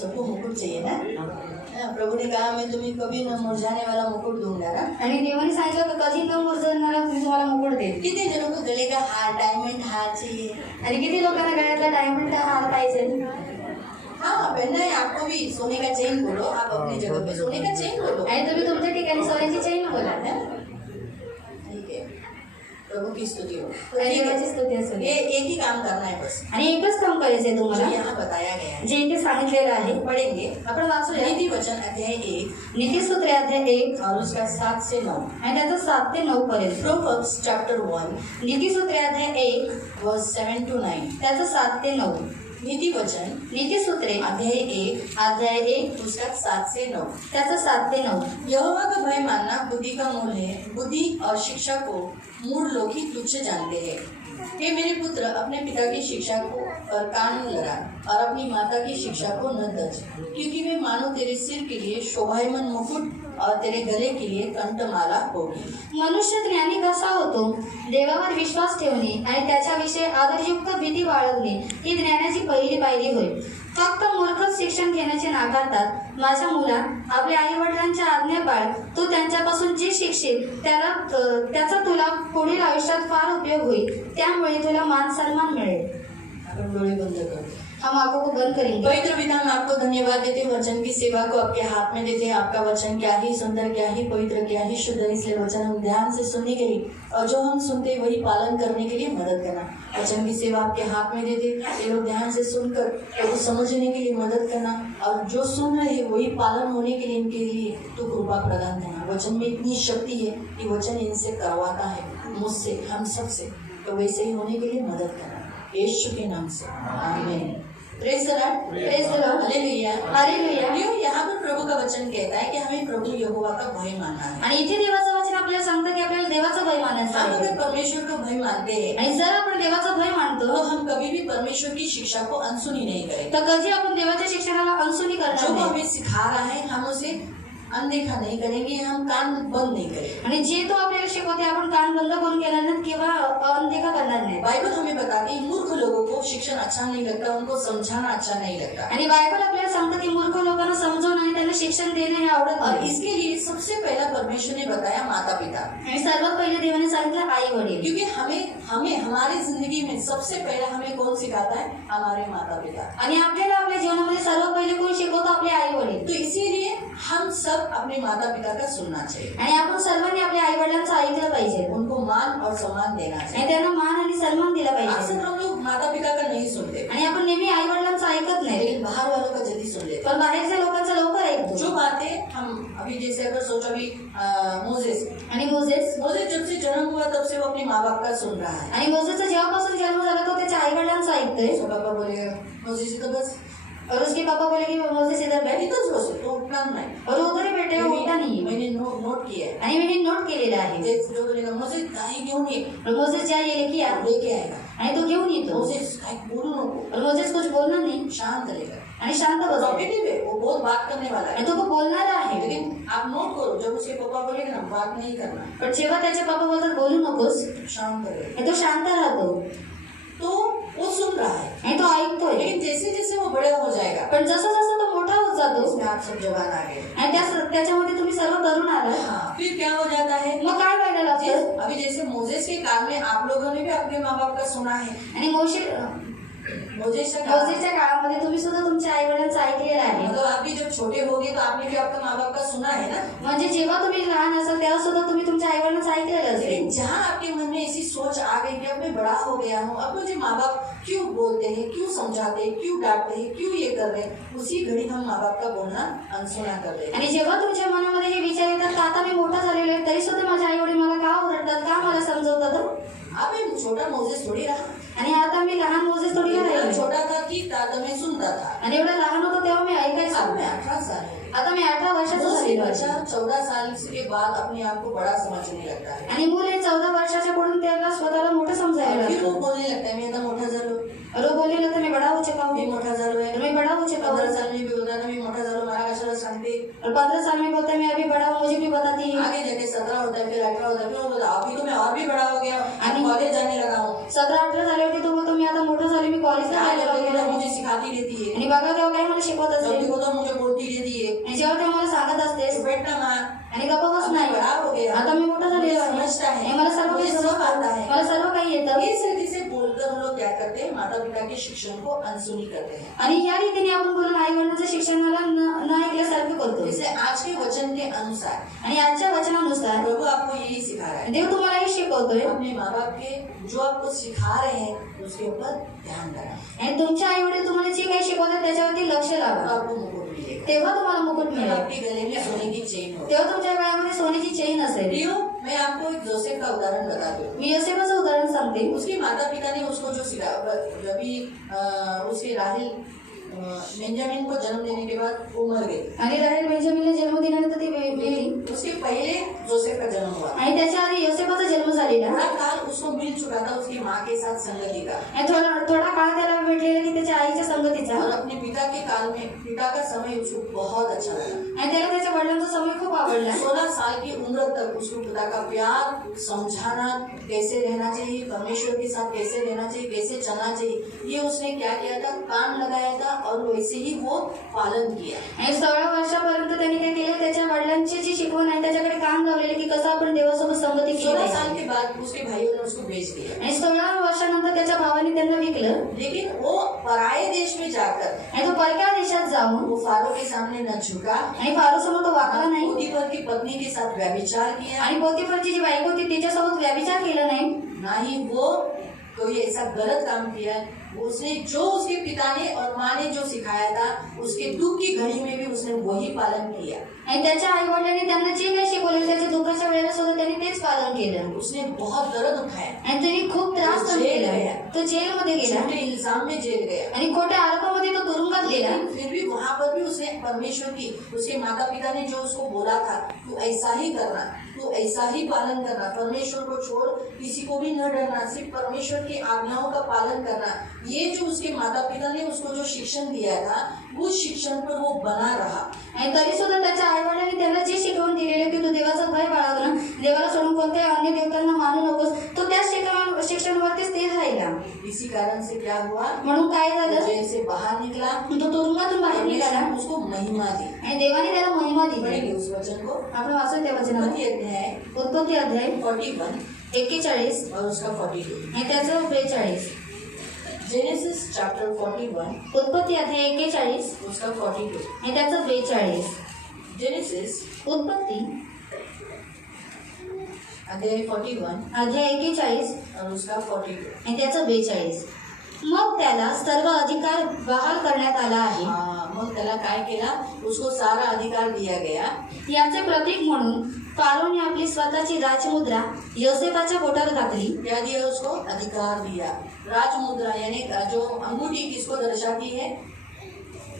सबको मुकुट चाहिए ना। हाँ, प्रभु ने कहा मैं तुम्हें कभी न मुरझाने वाला मुकुट दूंगा ना। आणि देवाने सांगितलं की कधी न मुरझणारा मी तुम्हाला मुकुट देईल. कितने जनों को गले का हार, डायमंड हार चाहिए? आणि किती लोकांना गळ्यातला डायमंडचा हार पाहिजे. हाँ, पहनना है आपको भी सोने का चेन बोलो, आप अपनी जगह पे सोने का चेन बोलो। आणि तुम्ही तुमच्या ठिकाणी सोन्याची चैन बोला. ठीक है, प्रभु की स्तुति हो। आणि देवाची स्तुती असू दे. ये एक ही काम करना है बस, आणि एकच काम करायचंय जो तुम्हाला यहाँ बताया गया है। जे इथे सांगितलेलं आहे. पढ़ेंगे अपन वाचूया नीति वचन अध्याय 1 नीतिसूत्रे अध्याय 1 और उसका 7 से 9। आणि त्याचं 7 ते 9 पर्यंत. Proverbs chapter 1 नीतिसूत्रे अध्याय 1 verse 7 to 9। त्याचं 7 ते 9. नीति वचन नीतिसूत्रे अध्याय 1 अध्याय 1 उसका 7 से 9। त्याचं 7 ते 9. यहोवा का भय मानना बुद्धि का मूल है, बुद्धि और शिक्षा को मूढ़ लोग ही तुच्छ जानते हैं। हे मेरे पुत्र, अपने पिता की शिक्षा को पर कान लगा और अपनी माता की शिक्षा को न तज, क्योंकि वे मानो तेरे सिर के लिए शोभायमान मुकुट और तेरे गले के लिए कंठमाला होगी। मनुष्य ज्ञानी कसा होतो? देवावर विश्वास ठेवणे आणि त्याच्याविषयी आदरयुक्त भीती बाळगणे ही ज्ञानाची पहिली पायरी होय. फक्त मूर्खच शिक्षण घेण्याचे नाकारतात. माझ्या मुला, आपल्या आई वडिलांच्या आज्ञा पाळ. तू त्यांच्यापासून जे शिकशील त्याचा तुला पुढील आयुष्यात फार उपयोग होईल. त्यामुळे तुला मान सन्मान मिळेल. अपन डोळे बंद करो। हम आंखों को बंद करेंगे. पवित्र पिता, हम आपको धन्यवाद देते हैं, वचन की सेवा को आपके हाथ में देते हैं। आपका वचन क्या ही सुंदर, क्या ही पवित्र, क्या ही शुद्ध, इसलिए वचन हम ध्यान से सुनने के लिए और जो हम सुनते हैं वही पालन करने के लिए मदद करना। वचन की सेवा आपके हाथ में देते, ये लोग ध्यान से सुनकर तो समझने के लिए मदद करना, और जो सुन रहे हैं वही पालन होने के लिए इनके लिए तो कृपा प्रदान करना। वचन में इतनी शक्ति है कि वचन इनसे करवाता है, मुझसे, हम सबसे, तो वैसे ही होने के लिए मदद करना, यीशु के नाम से, आमीन। Praise the Lord, praise the Lord, hallelujah, hallelujah. क्यों? यहाँ पर प्रभु का वचन कहता है कि हमें प्रभु यहोवा का भय मानना है। आणि इथे देवाचं वचन आपल्याला सांगतं की आपल्याला देवाचा भय मानायचा हम आहे. अगर परमेश्वर का भय मानते हैं आणि जर आपण देवाचा भय तो मानतो हम कभी भी परमेश्वर की शिक्षा को अनसुनी नहीं करेंगे। तर कधी आपण देवाच्या शिक्षणाला अनसुनी जो करणार वो नाही. हमें सिखा रहा है हम उसे अनदेखा नहीं करेंगे, हम कान बंद नहीं करेंगे। आणि जे तो आपल्याला शिकवते आपण कान बंद करून घेणार नाही किंवा अनदेखा करणार नाही. बाइबल हमें बताती है मूर्ख लोगों को शिक्षण अच्छा नहीं लगता, उनको समझाना अच्छा नहीं लगता, आणि बायबल आपल्याला सांगतं की मूर्ख लोकांना समजवून आणि त्यांना शिक्षण देणे हे आवडत और नाही. इसके लिए सबसे पहला परमेश्वर ने बताया माता पिता, आणि सर्वात पहिले देवाने सांगितलं आई वडील. क्योंकि हमें हमारी जिंदगी में सबसे पहला हमें कौन सिखाता है? हमारे माता पिता। आणि आपल्याला आपल्या जीवनामध्ये सर्वात पहिले कोण शिकवतो? आपले आई वडील. तो इसीलिए हम सब अपने माता पिता का सुनना चाहिए, आणि आपण सर्वांनी आपल्या आई वडिलांचं ऐकलं पाहिजे उनको मान और सम्मान देना आणि चाहिए। त्यांना मान आणि सन्मान दिला पाहिजे. अक्सर हम लोग माता पिता का नहीं सुनते, आणि आपण नेहमी आई वडिलांचं ऐकत नाही, लेकिन बाहर वालों का जल्दी सुन लेते। पण बाहेरच्या लोकांचं लवकर ऐकतो. जो बातें हम अभी जैसे अगर सोचो अभी मोजेस आणि मोजेस जब से जन्म हुआ तब से वो अपने माँ बाप का सुन रहा है। आणि मोजेसचा जेव्हापासून जन्म झाला तो त्याच्या आई वडिलांचं ऐकतोय. उसका पापा बोलेगा मोजेस तो बस और उसके पापा बोले की मोजेस इधर बैठ, इथंच बस, तो उठणार नाही। और उधर ही बैठे हो, उठा नाही. मैंने नोट किया है। आणि मी नोट केलेलं आहे. जे जो बोलेगा मोजेस काही घेऊन ये, और मोजेस ज्या येईल की लेके आएगा। आणि तो घेऊन येतो. मोजेस काही बोलू नको, और मोजेस कुछ बोलणार नाही शांत रहेगा, आणि शांत बसेल. टॉकेटिव है, वो बहुत बात करने वाला है, आणि तो खूप बोलणारा आहे. लेकिन आप नोट करो जब उसके पापा बोलेगा ना बात नहीं करना, पण जेव्हा त्याचे पापा बोलतात बोलू नकोस, शांत रहेगा, आणि तो शांत राहतो तो वो सुन रहा है। आणि तो ऐकतोय. लेकिन जैसे जैसे वो बड़ा हो जाएगा, पण जसं जसं तो मोठा होत जातो उसमें आप सब जवान आ गए, आणि त्याच्यामध्ये तुम्ही सर्व तरुण आला, हाँ, फिर क्या हो जाता है? मग काय व्हायला लागतं? अभी जैसे मोजेस के काल में आप लोगों ने भी अपने माँ बाप का सुना है। आणि मोजेसच्या काळात मोजेसच्या काळामध्ये तुम्ही सुद्धा तुमच्या आई वडिलांचं ऐकलेलं आहे. मतलब आप भी जब छोटे हो गए तो आपने भी आपका माँ बाप का सुना है ना। म्हणजे जेव्हा तुम्ही लहान असाल तेव्हा सुद्धा तुम्ही तुमच्या आई वडिलांचं ऐकलेलं असेल. लेकिन जहाँ आपके मन में ऐसी सोच आ गई कि अब मैं बड़ा हो गया हूँ, अब मुझे माँ बाप क्यों बोलते हैं, क्यों समझाते हैं, क्यों डांटते हैं, क्यों ये कर रहे हैं, उसी घड़ी हम माँ बाप का बोलना अनसुना कर रहे हैं। आणि जेव्हा तुमच्या मनामध्ये हे विचार येतात का आता मी मोठा झालेलो आहे तरी सुद्धा माझे आई वडील मला का ओरडतात, का मला समजवतात. अब मैं छोटा मोजेस थोड़ी रहा, आणि आता मी लहान मोजेस थोडी इतना राहिलो. छोटा था कि तो मैं सुनता था, आणि एवढा लहान होतो तेव्हा मी अब ऐकायचो. मैं 18 साल हूँ। आता मी 18 वर्षाचा झालेलो आहे. बच्चा 14 साल के बाद अपने आप को बड़ा समझने लगता है, आणि मुल हे 14 वर्षाच्या पुढून त्याला स्वतःला मोठं समजायला फिर वो लागतं. बोलने लगता है मैं आता मोठा झालो, और वो बोलले ना तर मी बडा हो चुका मी हूँ, मोठा झालो आहे, तर मी बडा हो चुका 15 हूँ. साल में भी बोलता था मैं मोठा झालो, मला कशाला सांगते। और 15 साल में बोलता है मैं अभी बड़ा हूँ, मुझे भी बताती है. आगे जाके 17 होता है, फिर 18 होता है, फिर वो बोला अभी तो मैं और भी बड़ा हो गया, आणि कॉलेज जाने लगा हूँ। 17-18 झाले होते तो बोलतो मी आता मोठा झाले, मी कॉलेजला क्या जायला करते लागलेलो हैं, आहे. मुझे सिखाती देती है, आणि बघा तेव्हा काही मला शिकवत कभी असते वो तो मुझे बोलती रहती है आणि जेव्हा ते मला सांगत असते तो बेटा माँ आणि गप्पा बस अब मैं नाही बड़ा हो गया, आता मी मोठा झालेलो आहे समझता है, आणि मला सर्व काही मुझे सब आता समजतं है। मला सर्व काही येतं इस रीति से बोलकर हम लोग क्या करते हैं, माता पिता के शिक्षण को अनसुनी करते हैं। आणि या रीतीने आपण बोलून आई वडिलांचं शिक्षणाला न ऐकल्यासारखं करतो जैसे आज के वचन के अनुसार आणि आजच्या वचनानुसार प्रभु आपको यही सिखा रहा है, देव तुम्हाला हे शिकवतोय अपने माँ बाप के जो आपको सिखा रहे हैं उसके ऊपर ध्यान देना, आणि तुमचे आई वडील तुम्हाला जे काही शिकवतात त्याच्यावरती लक्ष तो लावा आपको मुकुट मिलेगा, तेव्हा तुम्हाला मुकुट तब मिळेल आपके गले में सोने की चेन हो। तेव्हा तुमच्या गळ्यामध्ये सोन्याची चेन असेल प्रियो, मैं आपको एक जोसेफ का उदाहरण बताती हूँ। मी योसेफाचं उदाहरण सांगते उसके माता पिता ने उसको जो सिखाया, जब उसके राहेल बेंजामिन को जन्म देने के बाद वो मर गई, आणि राहेल बेंजामिनला जन्म दिल्यानंतर ती मेली उसके पहले जोसेफ का जन्म हुआ। आणि त्याच्या आधी योसेफाचा जन्म झालेला थोड़ा काल उसको मिल चुका था उसकी माँ के साथ संगति का, आणि थोडा काळ त्याला भेटलेला की त्याच्या आईच्या संगतीचा और अपने पिता के काल में पिता का समय उसको बहुत अच्छा लगा। आणि त्याला त्याच्या वडिलांचा समय खूप आवडला 16 साल की उम्र तक उसको पिता का प्यार समझाना, कैसे रहना चाहिए, परमेश्वर के साथ कैसे रहना चाहिए, कैसे चलना चाहिए, ये उसने क्या किया था, कान लगाया था और वैसे ही वो पालन किया। आणि 16 वर्षापर्यंत त्यांनी काय केलं, त्याच्या वडिलांची जी शिकवण आहे त्याच्याकडे कान लावलेले की कसं आपण देवासोबत संगती केली 16 पाहिजे। साल के बाद उसके भाइयों ने उसको बेच दिया, आणि 16 वर्षानंतर त्याच्या भावाने त्यांना विकलं लेकिन वो पराये देश में जाकर आणि तो परक्या देशात जाऊन वो फारो के सामने न झुका, आणि फारोसमोर तो वाकला नाही पोतीफर की पत्नी के साथ व्यभिचार किया, आणि पोतीफरची जी बायको होती तिच्यासोबत व्यभिचार केला नाही ना ही वो कोई ऐसा गलत काम किया। उसने जो उसके पिता ने और माँ ने जो सिखाया था उसके दुख की घड़ी में भी उसने वही पालन किया। आणि त्याच्या आई वडिलांनी त्यांना जे काही शिकवले त्याच्या दुःखाच्या वेळेला सुद्धा त्यांनी तेच पालन केलं उसने बहुत दर्द उठाया, आणि त्यांनी खूप त्रास सहन जेल केला गया। तो जेलमध्ये गेला झूठे इल्जाम में जेल गया, आणि खोट्या आरोपामध्ये तो तुरुंगात गेला लेकिन फिर भी वहां पर भी उसने परमेश्वर की, उसके माता पिता ने जो उसको बोला था तू ऐसा ही करना, तू ऐसा ही पालन करना, परमेश्वर को छोड़ किसी को भी न डरना, सिर्फ परमेश्वर की आज्ञाओं का पालन करना, ये जो उसके माता पिता ने उसको जो शिक्षण दिया था उस शिक्षण पर वो बना रहा। आणि तरी सुद्धा त्याच्या आई वडिलांनी त्याला जे शिकवण दिलेले की तू देवाचा भय बाळगणं, देवाला सोडून कोणत्याही अन्य देवतांना मानू नकोस, तो त्या शिक्षणावरती स्थिर राहिला। इसी कारण से क्या हुआ, म्हणून काय वो झालं, जेल से बाहर निकला, तो तुरुंगातून बाहेर निघाला परमेश्वर ने उसको महिमा दी। आणि देवाने त्याला महिमा दिली। पढ़ेंगे उस वचन को, आपण वाचू त्या वचनामध्ये उत्पत्ति अध्याय उत्पत्ती अध्याय 41 41 और उसका 42। आणि त्याचं 42 जेनेसिस चैप्टर 41 उत्पत्ती अध्याय 41 उसका 42। आणि त्याचं 42 जेनेसिस उत्पत्ती अध्याय 41 अध्याय 41 और उसका 42। आणि त्याचं 42 मग त्याला सर्व अधिकार बहाल करण्यात आला आहे। मग त्याला काय केला, उसको सारा अधिकार दिया गया। याचे प्रतीक म्हणून फारोने आपली स्वतःची राजमुद्रा योसेफाच्या बोटावर घातली। क्या दिया उसको, अधिकार दिया। राजमुद्रा यानी जो अंगूठी किसको दर्शाती है,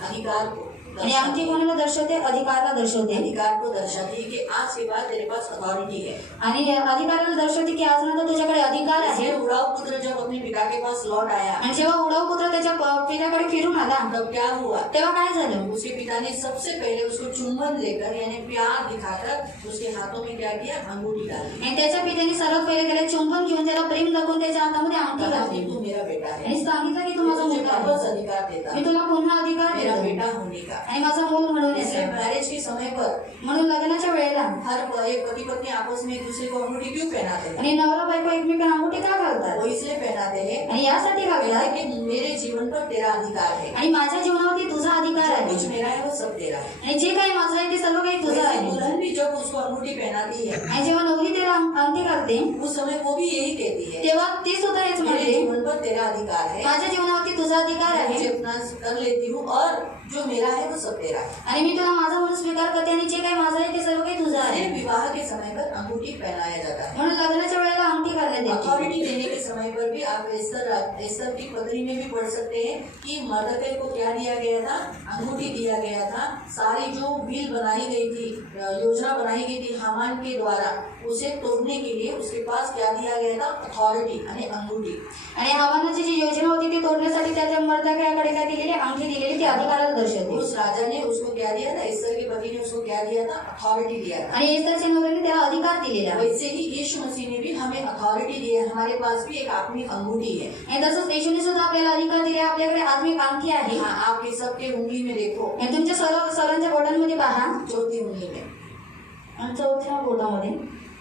अधिकार को आणि अंगठी कोणाला दर्शवते, अधिकारला दर्शवते। अधिकार को दर्शाती है कि आज के बाद तेरे पास अथॉरिटी है। आणि अधिकाराला दर्शवते की आज नंतर तुझ्याकडे अधिकार आहे। इसलिए उड़ाऊ पुत्र जब अपने पिता के पास लौट आया, आणि जेव्हा उडव पुत्र त्याच्या पित्याकडे फिरून आला तब क्या हुआ, तेव्हा काय झालं, उसके पिता ने सबसे पहले उसको चुंबन लेकर यानी प्यार दिखाकर उसके हाथों में क्या किया, अंगूठी डाली। आणि त्याच्या पित्याने सर्वात पहिले त्याला चुंबन घेऊन त्याला प्रेम दाखवून त्याच्या हातामध्ये अंगठी कहा घातली कि तू मेरा बेटा है, आणि सांगितलं की तू माझा तुझे मुलगा वापस आहे, अधिकार देता मी तुला पुन्हा अधिकार मेरा देतो बेटा होने का। आणि माझा मूल म्हणून इसलिए येतो। मैरिज के समय पर म्हणून लग्नाच्या वेळेला हर एक पति पत्नी आपस में एक दूसरे को अंगूठी क्यों पहनाते हैं, आणि नवरा बायको एकमेकांना अंगठी का घालतात, वो इसलिए पहनाते हैं आणि यासाठी घालतात कि मेरे जीवन पर तेरा अधिकार है, आणि माझ्या जीवनावरती तुझा अधिकार जो आहे कुछ मेरा है वो सब तेरा है। आणि जे काही माझं आहे ते सर्व काही तुझं वैसे आहे। दुल्हन भी जब उसको अंगूठी पहनाती है आणि जेव्हा नवरी त्याला अंगठी घालते उस समय वो भी यही कहती है, तेव्हा ती सुद्धा हेच मेरे म्हणते, जीवन पर तेरा अधिकार है, माझ्या जीवनावरती तुझा अधिकार मैं आहे मुझे अपना कर लेती हूँ और जो मेरा है वो सब तेरा है। आणि मी तुला माझा म्हणून स्वीकार करते आणि जे काही माझं आहे ते सर्व काही तुझं आहे। इसलिए विवाह के समय पर अंगूठी पहनाया जाता है। म्हणून लग्नाच्या वेळेला अंगठी घालण्यात येते। अथॉरिटी देने के समय पर भी आप एस्तर की पत्री में भी पढ़ सकते हैं कि मर्दके को क्या दिया गया था, अंगूठी दिया गया था। सारी जो बिल बनाई गई थी, योजना बनाई गई थी हामान के द्वारा, उसे तोड़ने के लिए उसके पास क्या दिया गया था? अथॉरिटी यानी अंगूठी। आणि हवानाची जी योजना होती ती तोडण्यासाठी त्याच्या मर्दाकडे काय दिलेली? अंगठी दिलेली, ती अधिकाराला दर्शवते. उस राजा ने उसको क्या दिया था? एस्तर के पति ने उसको क्या दिया था? अथॉरिटी दिया था. आणि एस्तरच्या नवऱ्याने त्याला अधिकार दिलेला. वैसे ही यीशु मसीह ने भी हमें अथॉरिटी दी है. हमारे पास भी एक आत्मिक अंगूठी है. आणि तसंच येशूने सुद्धा आपल्याला अधिकार दिले. आपल्याकडे आत्मिक अंगठी आहे. आप ये सबके उंगली में देखो. आणि तुमच्या सर्वांच्या बोटांमध्ये पहा. चौथी उंगली में आणि चौथ्या बोटामध्ये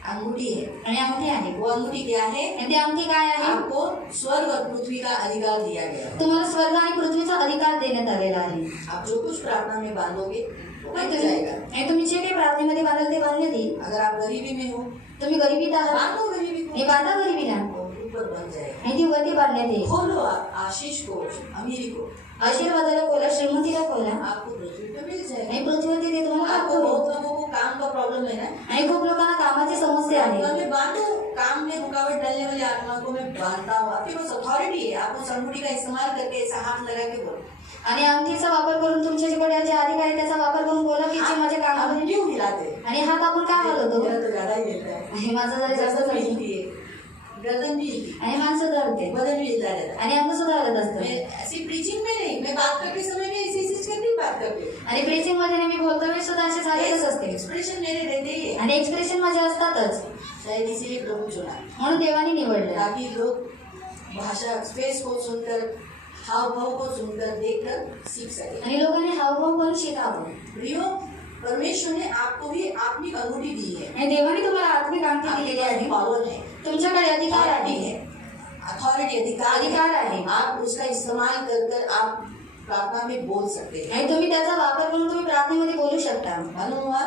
अंगूठी है. आणि अंगठी आहे. वो अंगूठी क्या है? आणि ती अंगठी काय आहे? आपको स्वर्ग और पृथ्वी का अधिकार दिया गया. तुम्हाला स्वर्ग आणि पृथ्वीचा अधिकार देण्यात आलेला आहे. आप जो कुछ प्रार्थना में बांधोगे वो बन आणि जाएगा. तुम्ही जे काही प्रार्थनेमध्ये बांधाल ते बांधण्यात येईल. अगर आप गरीबी में हो, तुम्ही गरिबीत आहात, बांधो गरीबी को. हे बांधा गरिबीला और ऊपर बन जाएगा. आणि ती वरती बांधण्यात येईल. खोलो आप आशीष को, अमीरी को. आशीर्वादाला खोला, श्रीमंतीला खोला आपको पृथ्वी पे मिल जाएगा. आणि पृथ्वीवरती ते तुम्हाला आपको प्राप्त होईल. बहुत लोगों को काम का प्रॉब्लम है ना. आणि खूप लोकांना कामाची समस्या आहे. आत्मा में बांधो. काम में रुकावट डालने वाली आत्मा को मैं बांधता हूँ. आपके पास अथॉरिटी है. आप उस अंगूठी का इस्तेमाल करके ऐसा हाथ लगा के बोलो. आणि अंगठीचा वापर करून तुमच्याकडे जे अधिकार आहे त्याचा वापर करून बोला की जे माझ्या हम कामामध्ये. क्यों हिलाते? आणि हात आपण काय हलवतो? मेरा तो ज्यादा ही हिलता है. आणि माझा जरा जास्त गर्दन भी चालतो. हिलती है. गर्दन भी हिलती है. आणि माणसं धरते बदन भी हिलता रहता है. आणि अंग सुद्धा हलत असतं. मैं ऐसी प्रीचिंग में नहीं, मैं बात करते समय में ऐसी करती बात करती. आणि प्रीचिंग मध्ये नेहमी बोलताना सुद्धा असे झालेलंच असते. एक्सप्रेशन मेरे रहते ही है. आणि एक्सप्रेशन माझे असतातच. शायद इसीलिए प्रभु चुना म्हणून देवाने निवडलं. ताकि लोग भाषा फेस को सुनकर, हाव भाव को सुनकर, देखकर सीख सके. आणि लोकांनी हावभाव करून शिकावं. प्रियो, परमेश्वर ने आपको भी आत्मिक अंगूठी दी है. आणि देवाने तुम्हाला आत्मिक अंगठी दिलेली आहे. पावर है, तुमच्याकडे अधिकार अथॉरिटी आहे. है. अथॉरिटी अधिकार आहे. आप उसका इस्तेमाल कर आप प्रार्थना में बोल सकते हैं. आणि तुम्ही त्याचा वापर करून तुम्ही प्रार्थनेमध्ये बोलू शकता. मालूम हुआ?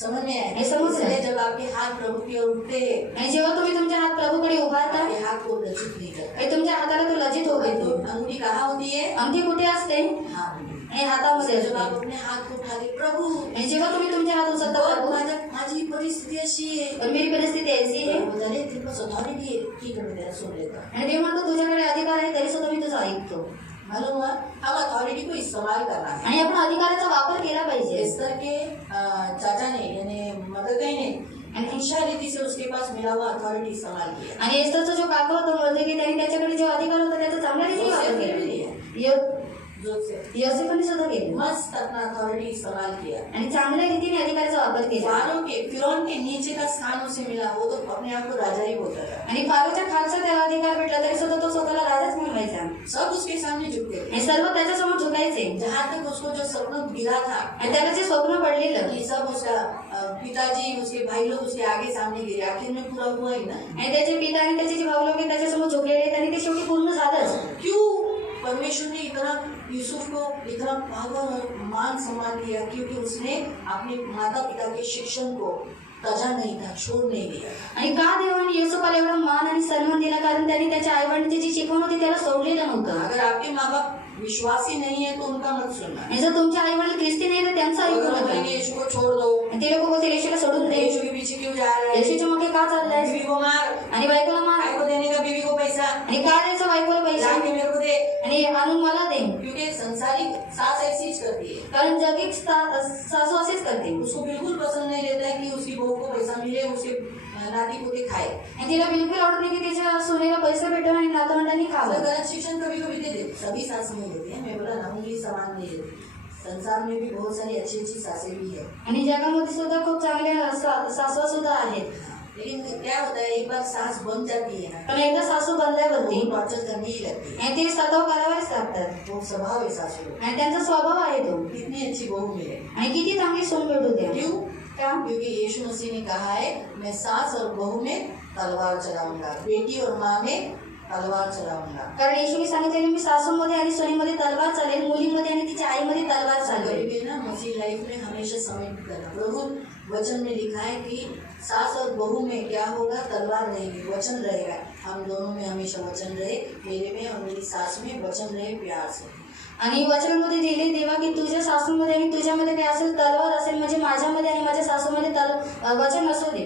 समझ में आया? हे समजलं. इसलिए जब आपके हाथ प्रभु की ओर उठते हैं, आणि जेव्हा तुम्ही तुमच्या हात प्रभूकडे उभारता आपके हाथ को लज्जित नहीं करता. आणि तुमच्या हाताला तो लज्जित होत तो येतो. अंगूठी कहाँ होती है? अंगठी कुठे असते? हाथ में. आणि हातामध्ये जब आप असते. अपने हाथ को उठाते, प्रभु आणि जेव्हा तुम्ही तुमच्या हात उचलता प्रभू, माझी परिस्थिती अशी आहे, और मेरी परिस्थिती ऐसी है. अरे तेरे पास अथॉरिटी है, ठीक है मैं तेरा सुन लेता हूँ. आणि देव म्हणतो तुझ्याकडे अधिकार आहे तरी सुद्धा मी तुझं ऐकतो. मालूम हुआ? हम अथॉरिटी को इस्तेमाल करना है. आणि आपण अधिकाराचा वापर केला पाहिजे. एस्तर के चाचा ने यानी मर्दकई ने आणि ईशा रीति से उसके पास मिला हुआ अथॉरिटी इस्तेमाल किया. आणि एस्तरचा जो काका होता मर्दकी, त्याने त्याच्याकडे जो अधिकार होता त्याचा चांगल्या रीतीने वापर केला. योसेफने सुद्धा केलं. मस्त अपना अथॉरिटी इस्तेमाल किया. आणि चांगल्या रीतीने अधिकाराचा वापर केला. फिरौन के नीचे का स्थान उसे मिला. वो तो अपने आप को राजा ही बोलता था. आणि फारोच्या खालचा त्याला अधिकार भेटला तरी सुद्धा तो स्वतःला राजाच म्हणवायचा. सब उसके सामने झुकते थे. हे सर्व त्याच्यासमोर झुकायचे. जहाँ तक उसको जो स्वप्न गिरा था, आणि त्याला जे स्वप्न पडलेलं, ये सब उसका पिताजी, उसके भाई लोग उसके आगे सामने गिरे. आखिर में पूरा हुआ ही ना. आणि त्याचे पिता आणि त्याचे जे भाऊ लोक आहेत त्याच्यासमोर झुकलेले, आणि ते शेवटी पूर्ण झालंच. क्यों परमेश्वर ने इतना यूसुफ को इतना पावर और मान सम्मान दिया? क्योंकि उसने अपने माता पिता के शिक्षण को तजा नहीं था, छोड़ नहीं दिया. आणि का देवाने युसुफला एवढा मान आणि सन्मान दिला? कारण त्यांनी त्याच्या आईवडिलांची जी शिकवण होती त्याला सोडलेलं नव्हतं. अगर आपके माँ बाप विश्वासी नहीं है तो उनका मत सुनना. आणि जर तुमचे आई वडील ख्रिस्ती नाही तर त्यांचं ऐकू अगर नका. बोलेंगे यीशु को छोड़ दो, ते लोक बोलतील येशूला सोडून दे, यीशु के पीछे क्यों जा रहा है, येशूच्या मागे का चाललाय, बीवी को मार, आणि बायकोला मार, भाई को देने का बीवी को पैसा, आणि का द्यायचं बायकोला पैसा, लाके मेरे को दे. आणि आणून मला दे. क्योंकि संसारिक सास ऐसी ही करती है. कारण जगिक सासू असेच करते. उसको बिल्कुल पसंद नहीं रहता है कि उसकी बहू को पैसा मिले, उसके नाती को खाए. आणि तिला बिलकुल आवडत नाही की तिच्या सुनेला पैसे भेटून आणि नातवंडांनी खावं. गलत शिक्षण कभी कभी दे देते. सभी सास नहीं देती है. मैं बोला ना, उंगली समान नहीं देती. संसार में भी बहुत सारी अच्छी अच्छी सासें भी है. आणि जगामध्ये सुद्धा खूप चांगल्या सासवा सुद्धा आहेत. लेकिन क्या होता है, एक बार सास बन जाती है ना, पण एकदा सासू बनल्यावरती वो टॉर्चर करनी ही लगती है. आणि ते सताव करावेच लागतात. वो स्वभाव है सासू का. आणि त्यांचा स्वभाव आहे तो. कितनी अच्छी बहू मिले. आणि किती चांगली सून भेटू द्या. क्यों? का? क्योंकि यीशु मसीह ने कहा है, मैं सास और बहू में तलवार चलाऊंगा, बेटी और माँ में तलवार चलाऊंगा. कारण येशूने सांगितलेले मी सासूमध्ये आणि सोनीमध्ये तलवार चालेल, मुलीमध्ये आणि तिच्या आईमध्ये तलवार चालेल. कभी भी ना मसीह लाइफ में हमेशा समय करना. प्रभु वचन में लिखा है कि सास और बहू में क्या होगा? तलवार रहेगी, वचन रहेगा. हम दोनों में हमेशा वचन रहे, मेरे में और मेरी सास में वचन रहे प्यार से. आणि वचनामध्ये दिले देवा की तुझ्या सासूमध्ये आणि तुझ्यामध्ये काय असेल? तलवार असेल. म्हणजे माझ्यामध्ये आणि माझ्या सासूमध्ये वचन असू दे.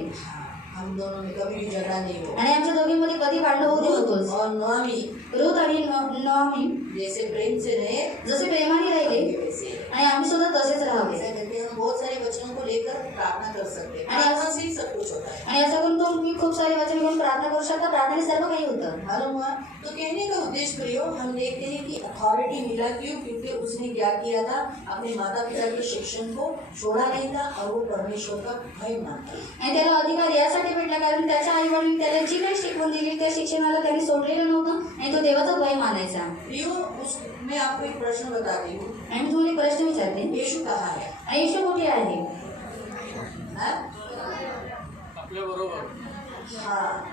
हम दोनों में कभी भी झगड़ा नहीं हो। आणि आमच्या दोघींमध्ये कधी भांडण होऊ दे नकोस. और नोआमी रूथ आणि नोआमी जैसे प्रेम से रहे जसे प्रेमाने राहिले वैसे आणि आम्ही सुद्धा तसेच राहावे. ऐसा करके हम बहुत सारे वचनों को लेकर प्रार्थना कर सकते हैं। आणि प्रार्थना से ही सब कुछ होता है। आणि असं करून तुम्ही खूप सारे वचन घेऊन प्रार्थना करू शकता. प्रार्थनेने सर्व काही होतं. मालूम हुआ? तो कहने का उद्देश्य प्रियो, हम देखते हैं कि अथॉरिटी मिला क्यों? क्योंकि उसने क्या किया था, अपने माता पिता के शिक्षण को छोड़ा नहीं था और वो परमेश्वर का भय मानता था। आणि त्याला अधिकार यासाठी भेटला कारण त्याच्या आई वडील त्याला जी काही शिकवण दिली त्या शिक्षणाला त्यांनी सोडलेलं नव्हतं आणि तो देवाचा भय मानायचा. प्रियो, मैं आपको एक प्रश्न बताती हूँ। आणि मी तुम्हाला एक प्रश्न विचारते. यीशु कहाँ है? आणि येशू कुठे आहे? आपल्या बरोबर. हाँ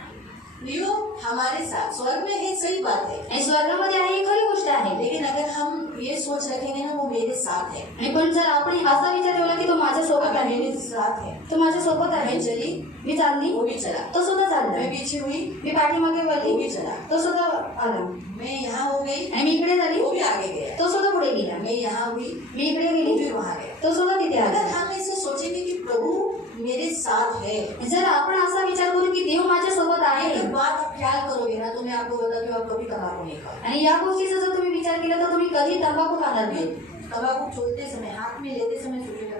प्रियो, हमारे साथ स्वर्ग में है, सही बात है. आणि स्वर्गामध्ये आहे ही खरी गोष्ट आहे. लेकिन अगर हम ये सोच रखेंगे ना वो मेरे साथ है, आणि पण जर आपण असा विचार ठेवला की तो माझ्या सोबत आहे, मेरे साथ है, तो माझ्या सोबत आहे, मैं चली मी चालली, वो भी चला, तो सुद्धा चालला, मैं पीछे हुई, मी पाठीमागे वो वळली, भी चला, तो सुद्धा आला, मैं यहाँ हो गई, आणि मी इकडे झाली, वो भी आगे गया, तो सुद्धा पुढे गेला, मैं यहाँ हुई, मी इकडे वो गेली, भी वहाँ गया. तो सुद्धा तिथे अगर आला. हम ऐसे सोचेंगे कि प्रभु मेरे साथ है, जर आपण असा विचार करू की देव माझ्या सोबत आहे, एक बात आप ख्याल करोगे ना, तो मैं आपको बताती हूँ, आप कभी तंबाकू नहीं खाओ. आणि या गोष्टीचा जर तुम्ही विचार केला तर तुम्ही कधी तंबाखू खाणार नाही. तंबाकू छोड़ते समय, हाथ में लेते समय सोचेगा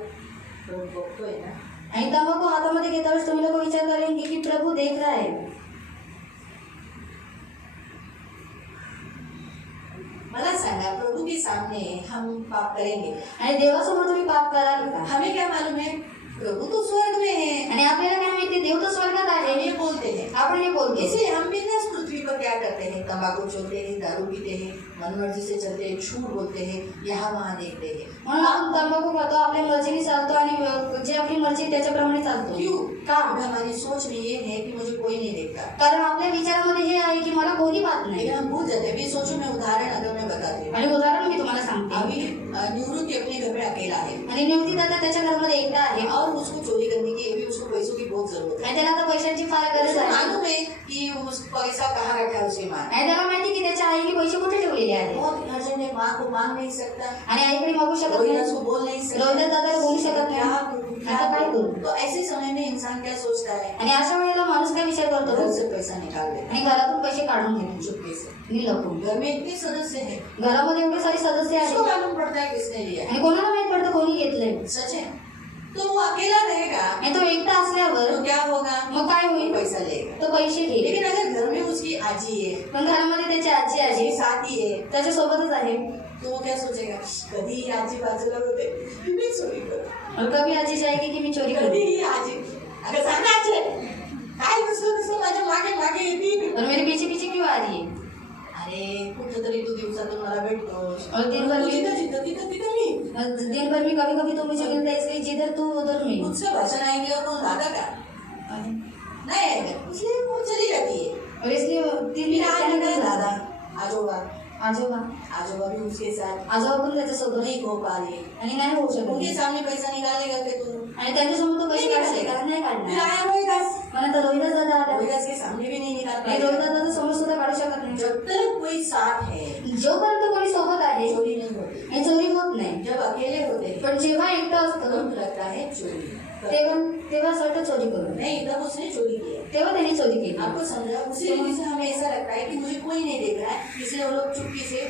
प्रभु तो है ना. आणि तंबाखू हातामध्ये घेता वेळेस तुम्ही लोक विचार करेंगे की प्रभू देख रहा है. मला सांगा, प्रभु के सामने हम पाप करेंगे, आणि देवासमोर तुम्ही पाप कराल का? हमें क्या मालूम है प्रभु तो स्वर्ग में है, आणि आपल्याला काय माहिती देव तो स्वर्गात हम आहे. ये बोलते हैं. आपण हे बोलतो. इसलिए हम भी इस पृथ्वी पर क्या करते हैं, तंबाकू छोड़ते हैं, दारू पीते हैं, मनमर्जी से चलते हैं, झूठ बोलते हैं, यहाँ वहाँ देखते हैं. म्हणून आपण तंबाखू खातो, आपल्या मर्जीने चालतो आणि जे आपली मर्जी त्याच्याप्रमाणे चालतो. क्यों? का? क्योंकि हमारी सोच में ये है कि मुझे कोई नहीं देखता. कारण आपल्या विचारामध्ये हे आहे की मला कोणी पाहत नाही. लेकिन हम भूल जाते हैं. अभी सोचो, मैं उदाहरण अगर मैं बताती हूँ, आणि उदाहरण मी तुम्हाला सांगते. अभी निवृत्ति अपने घर में अकेला है आणि निवृत्ती दादा त्याच्या घरामध्ये एकटा आहे और उसको चोरी करने की भी उसको पैसों की बहुत जरूरत है. आणि त्याला आता पैशांची फार गरज उसे आहे. मालूम है कि उस पैसा कहाँ रखा है उसकी माँ. आणि त्याला माहिती की त्याच्या आईने पैसे कुठे ठेवलेले आहेत. बहुत अर्जेंट है, माँ को मांग नहीं सकता, आणि आईकडे मागू शकत रोहिदास नाही, को बोल नहीं सकता, रोहिदास दादाला बोलू शकत नाही. क्या करूं, क्या आता काय करूं? करू? तो ऐसे समय में इंसान क्या सोचता है, आणि अशा वेळेला माणूस काय विचार करतो, घर से पैसा निकाल देता आणि घरातून पैसे काढून घेतो चुपके से. मी लपून. घर में इतने सदस्य हैं, घरामध्ये एवढे सारे सदस्य किसको आहेत मालूम पड़ता है किसने लिया है? आणि कोणाला माहित पडतं कोणी घेतलंय. सच है. तो वो अकेला रहेगा आणि तो एकटा असल्यावर तो क्या होगा, मग काय वो होईल, पैसा लेगा. तो पैसे घेईल. लेकिन अगर घर में उसकी आजी है, पण घरामध्ये त्याची आजी आहे, उसकी साथी है, त्याच्या सोबतच आहे, तो वो क्या सोचेगा, कधी ही आजी बाजूला होते मी चोरी करू, और कभी आजी जाएगी की मी चोरी कधी करू. ही आजी अगं सांगायचे काय दुसरं माझ्या मागे मागे येते. और मेरे पीछे पीछे क्यों आ रही है. अरे कुठेतरी तू दिवसातून मला भेटतोस, और दिन भर तिथं में तिथं तिथं तिथं मी दिन भर में कभी कभी तो मुझे मिलता है इसलिए जिधर तू उधर मैं. मुझसे भाषण आएंगे और कौन भागा का नहीं आएगा, इसलिए वो चली रहती है. और इसलिए तीन फिर आगे गए मिनट दादा आजोबा, आजोबा आजोबा भी उसके साथ आजोबा पण त्याच्यासोबत नहीं हो पा रही, आणि नाही होऊ उनके शकत. सामने पैसा निकालेगा कि तू आणि त्यांच्यासमोर तो पैसे काढू शकत नाही फिर काढणार. आया रोहिदास, मला तर रोहिदास दादा आला, रोहिदास के सामने भी नहीं निकाल आणि पाएगा. रोहिदास दादा समोर सुद्धा काढू शकत नाही. जब तक कोई साथ है जोपर्यंत कोणी सोबत आहे चोरी नहीं होती. आणि चोरी होत नाही. जब अकेले होते हैं पण जेव्हा एकटं असतं तब लगता है चोरी, तेव्हा तेव्हा असं वाटतं चोरी करू. नहीं तब उसने चोरी किया. तेव्हा त्याने चोरी केली. आपको समझा, उसी रीति से हमें ऐसा लगता है कि मुझे कोई नहीं देख रहा है, इसलिए वो लोग चुपके से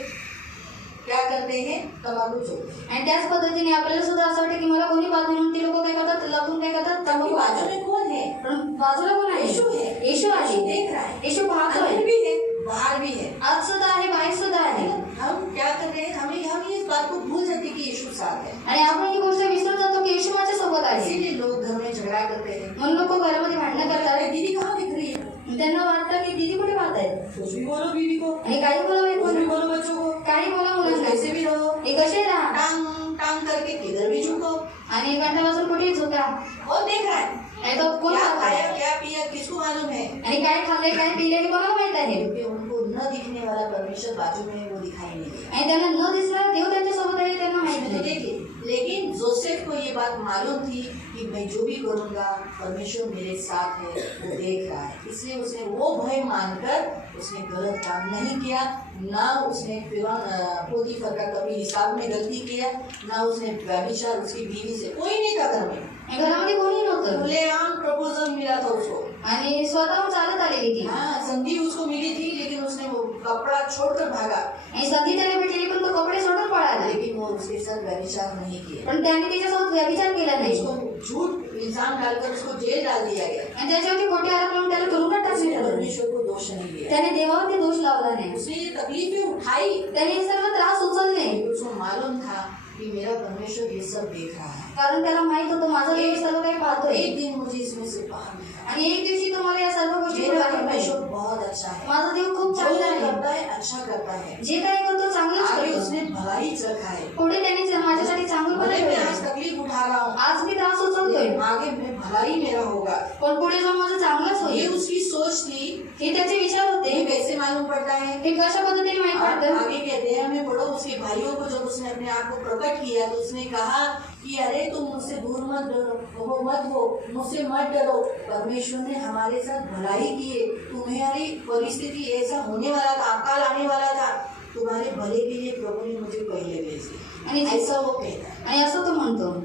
क्या करते हैं, तंबाकू छोड़ते हैं. आणि त्याच पद्धतीने आपल्याला सुद्धा असं वाटतं की मला कोणी पाहत म्हणून ते लोक काय करतात, लपून काय करतात, क्योंकि तंबाखू बाजू खातात. में कौन है, पण बाजूला कोण आहे, यीशु है. येशू आहे, देख रहा है, येशू पाहतोय, अंदर भी है बाहर भी है. आत सुद्धा आहे बाहेर सुद्धा आहे. हम क्या कर रहे हैं, हम इस बात को भूल जाते हैं कि यीशु साथ है. आणि आपण ही गोष्ट विसरून जातो की येशू माझ्या सोबत आहे. इसीलिए लोग घर में झगड़ा करते हैं. म्हणून लोक घरामध्ये भांडणं करतात. अरे दीदी कहाँ दिख रही है, त्यांना वाटतं की दीदी कुठे पाहत आहे. कुछ भी बोलो बीवी को, आणि काही बोला कुछ भी बोलो बच्चों को, काही बोला कुछ मुलांना, कैसे भी रहो, हे कसे राहा टांग टांग करके किधर भी झुको. आणि घंटा वाजून कुठेही झोका. कौन देख रहा है, नाही तो कोण क्या पाहत खाया आहे, क्या पिया किसको मालूम है. आणि काय खाल्लंय काय पिले हे कोणाला माहित आहे. क्योंकि उनको न दिखने वाला परमेश्वर बाजू में वो दिखाई नहीं देता. आणि त्यांना न दिसणार देव त्यांच्या सोबत आहे त्यांना माहित तो नाही. देखिए, लेकिन जोसेफ को ये बात मालूम थी कि मैं जो भी करूंगा परमेश्वर मेरे साथ है, वो देख रहा है. इसलिए उसने वो भय मानकर उसने गलत काम नहीं किया. ना उसने पोतीफर का कभी हिसाब में गलती किया, ना उसने व्यभिचार उसकी बीवी से, कोई नहीं था घर में. घरामध्ये कोणी नव्हतं. खुलेआम प्रपोजल मिला था उसको. आणि स्वतःहून चालत आलेली ती हाँ, संधि उसको मिली थी, लेकिन उसने वो कपड़ा छोड़कर भागा। आणि संधी त्याला भेटलेली पण तो कपडे सोडून पळाला लेकिन वो उसके साथ व्यभिचार नहीं किया। पण त्याने तिच्यासोबत व्यभिचार केला नाही उसको झूठ इल्जाम डालकर उसको जेल डाल दिया गया। आणि त्याच्यावरती खोटे आरोप लावून त्याला तुरुंगात टाकण्यात उसने आलं परमेश्वर को दोष नहीं दिया। त्याने देवावरती दोष लावला नाही उसने ये तकलीफें उठाई, त्याने हे सर्व त्रास उचलले लेकिन उसको मालूम था कि मेरा परमेश्वर ये सब देख रहा है। कारण त्याला माहित होतं माझा देव सर्व काही पाहतोय एक दिन मुझे इसमें से बाहर निकालना है। आणि एक दिवशी तुम्हाला या सर्व गोष्टी मेरा बाहेर परमेश्वर पाहिजे बहुत अच्छा है। माझा देव खूप जो चांगला आहे करता है अच्छा करता है। जे काही करतो चांगलंच आगे करतो उसने भलाई रखा है। पुढे त्याने माझ्यासाठी चांगलं भले मैं बनवलं आज तकलीफ उठा रहा हूँ, आज मी त्रास उचलतोय लेकिन आगे में भलाई मेरा होगा। पण पुढे जाऊन माझं चांगलंच ये होईल उसकी सोच थी। हे त्याचे विचार ये होते कैसे मालूम पड़ता है? हे कशा पद्धतीने माहित पडतं आगे के अध्याय में पढ़ो, उसके भाइयों को जब उसने अपने आप को प्रकट किया तो उसने कहा कि अरे तुम मुझसे दूर मत हो, मुझसे मत डरो। परमेश्वर ने हमारे साथ भलाई की है। तुम्हारी परिस्थिति ऐसा होने वाला था, अकाल आने वाला था, तुम्हारे भले के लिए प्रभु ने मुझे पहले भेजी। आणि ऐसा वो कहता है। आणि असं तो म्हणतो